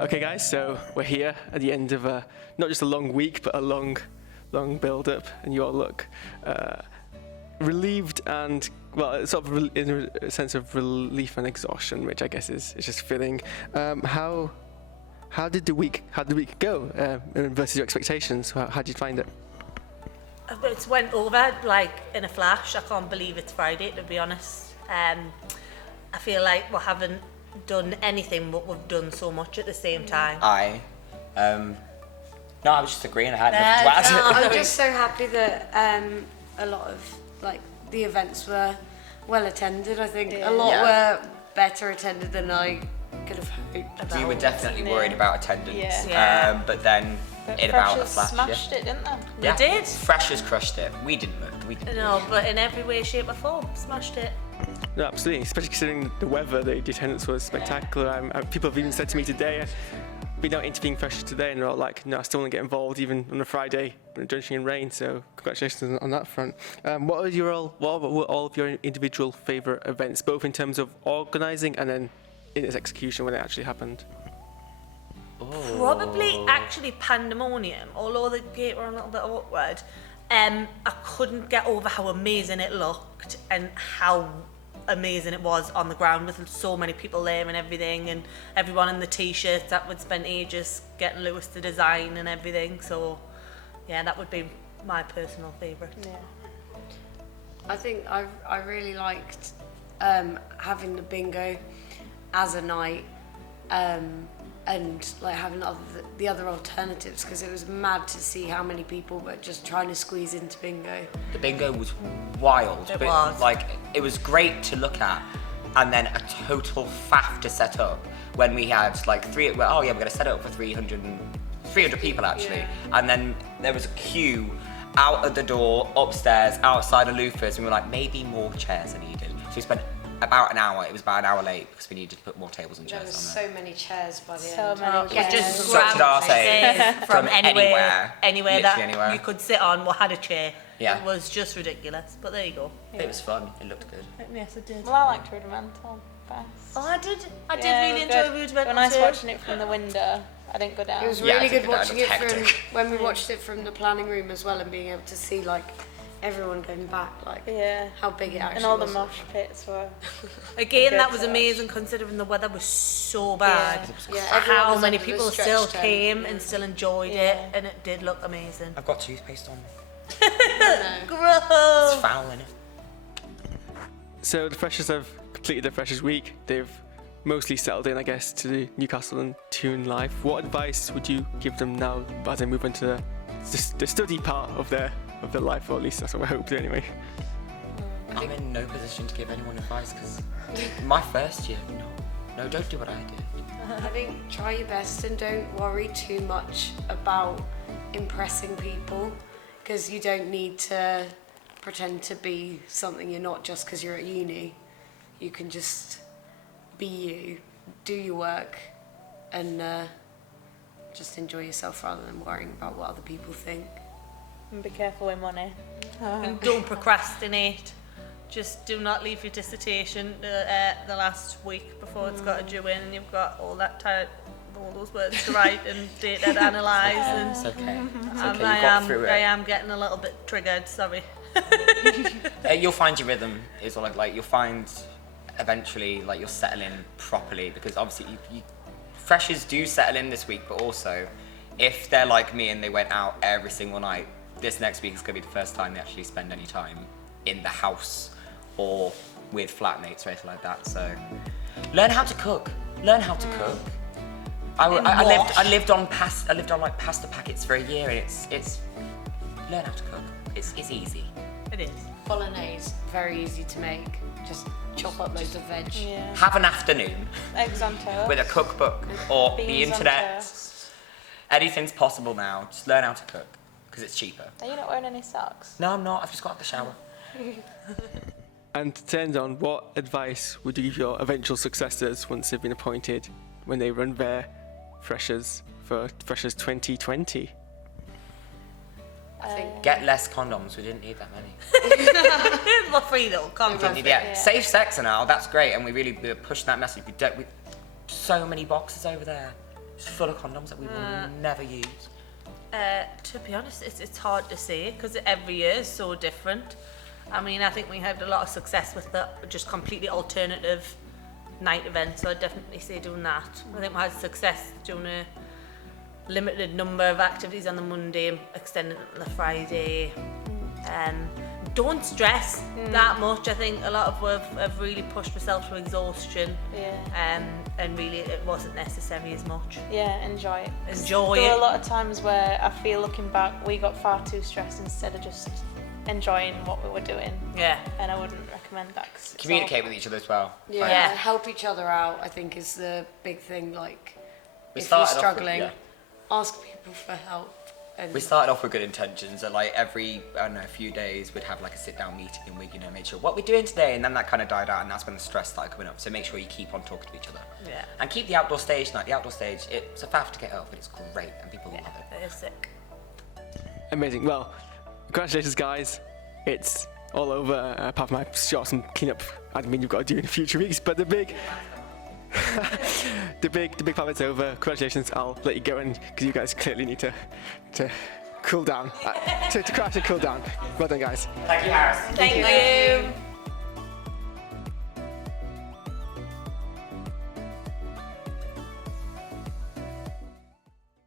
Okay, guys, so we're here at the end of not just a long week, but a long build-up, and you all look relieved and, well, sort of in a sense of relief and exhaustion, which I guess is just fitting. How did the week go versus your expectations? How did you find it? It went over like in a flash. I can't believe it's Friday, to be honest. I feel like we haven't done anything, but we've done so much at the same time. No, I was just agreeing. I had nothing to add. I'm just so happy that a lot of the events were well attended. I think a lot were better attended than I could have hoped. We were definitely worried about attendance, but then in Freshers about a flash, smashed it, didn't they? Yeah. They did. Freshers crushed it. We didn't. No, but in every way, shape, or form, smashed it. No, absolutely, especially considering the weather. The attendance was spectacular. People have even said to me today, been out interviewing freshers today, and they're all like, no, I still want to get involved even on a Friday when drenching in rain, so congratulations on that front. What were all of your individual favourite events, both in terms of organising and then in its execution when it actually happened? Probably actually Pandemonium, although the gate were a little bit awkward. I couldn't get over how amazing it looked and how amazing it was on the ground with so many people there and everything, and everyone in the t-shirts that would spend ages getting Lewis to design and everything. So yeah, that would be my personal favourite. Yeah. I think I really liked having the bingo as a night, and like having the other alternatives, because it was mad to see how many people were just trying to squeeze into bingo. The bingo was wild. It but was. It was great to look at, and then a total faff to set up when we had we're going to set it up for 300 people actually, and then there was a queue out of the door, upstairs, outside of Luther's, and we were like, maybe more chairs are needed. So we spent about an hour. It was about an hour late because we needed to put more tables and There chairs was on there. so many chairs by the So end. many We just Such an grabbed arse chairs from anywhere. anywhere Literally that anywhere. you could sit on. We had a chair. Yeah. It was just ridiculous, but there you go. It was fun. It looked good. Yes, it did. Well, I liked Rudimental best. Oh, I did Yeah, really it was enjoy good. Rudimental When I was too. watching it from the window, I didn't go down. It was Yeah, I really think good that watching looked it from hectic. when we watched it from the planning room as well, and being able to see everyone going back, how big it actually and all the was. mosh pits were. Again, Good that was to amazing considering the weather was so bad. Yeah, everyone How was many under the people stretch still tent. came and still enjoyed Yeah. it, and it did look amazing. I've got toothpaste on. Gross. It's foul in it. So the freshers have completed their Freshers Week. They've mostly settled in, I guess, to the Newcastle and Tune life. What advice would you give them now as they move into the study part of their life, or at least that's what we're hoping anyway? I'm in no position to give anyone advice because my first year, no, don't do what I did. I think try your best and don't worry too much about impressing people, because you don't need to pretend to be something you're not just because you're at uni. You can just be you, do your work, and just enjoy yourself rather than worrying about what other people think. And be careful with money. And don't procrastinate. Just do not leave your dissertation the last week before it's got a due in, and you've got all those words to write and data to analyse. And It's okay. It's I okay. You got through I it. am getting a little bit triggered. Sorry. You'll find your rhythm. Is all you'll find eventually you'll settle in properly, because obviously you freshers do settle in this week, but also if they're like me and they went out every single night, this next week is going to be the first time they actually spend any time in the house or with flatmates or anything like that. So learn how to cook. I lived on pasta packets for a year, and it's learn how to cook. It's easy. It is. Bolognese, very easy to make. Just chop up loads of veg. Yeah. Have an afternoon Eggs on toast. with a cookbook or the Beans on internet. toast. Anything's possible now. Just learn how to cook because it's cheaper. Are you not wearing any socks? No, I'm not. I've just got out the shower. And to end on, what advice would you give your eventual successors once they've been appointed when they run their freshers for Freshers 2020? I think Get less condoms. We didn't need that many. We're free though. Can't Didn't need, Yeah. Safe sex and all. That's great, and we really push that message. We so many boxes over there. It's full of condoms that we will never use. To be honest, it's hard to say because every year is so different. I mean, I think we had a lot of success with the just completely alternative night events, so I'd definitely say doing that. I think we had success doing a limited number of activities on the Monday and extending it to the Friday. Don't stress that much. I think a lot of us have really pushed ourselves to exhaustion. Yeah. And really it wasn't necessary as much. Yeah, enjoy it. Enjoy There it. were a lot of times where I feel looking back, we got far too stressed instead of just enjoying what we were doing. Yeah. And I wouldn't recommend that. 'Cause it's Communicate with each other as well. Yeah, Yeah. help each other out, I think, is the big thing. Like, We if you're started off with- struggling, yeah. ask people for help. And We started off with good intentions, and like every, I don't know, a few days we'd have like a sit down meeting and we'd, make sure what we're doing today, and then that kind of died out, and that's when the stress started coming up. So make sure you keep on talking to each other. Yeah. And keep the outdoor stage night. The outdoor stage, it's a faff to get up, but it's great, and people love it. It is sick. Amazing. Well, congratulations, guys. It's all over, apart from my short and cleanup admin you've got to do in future weeks. But the big part of it's over. Congratulations. I'll let you go in because you guys clearly need to cool down, to crash and cool down. Well done, guys. Thank you, Haaris. Thank you.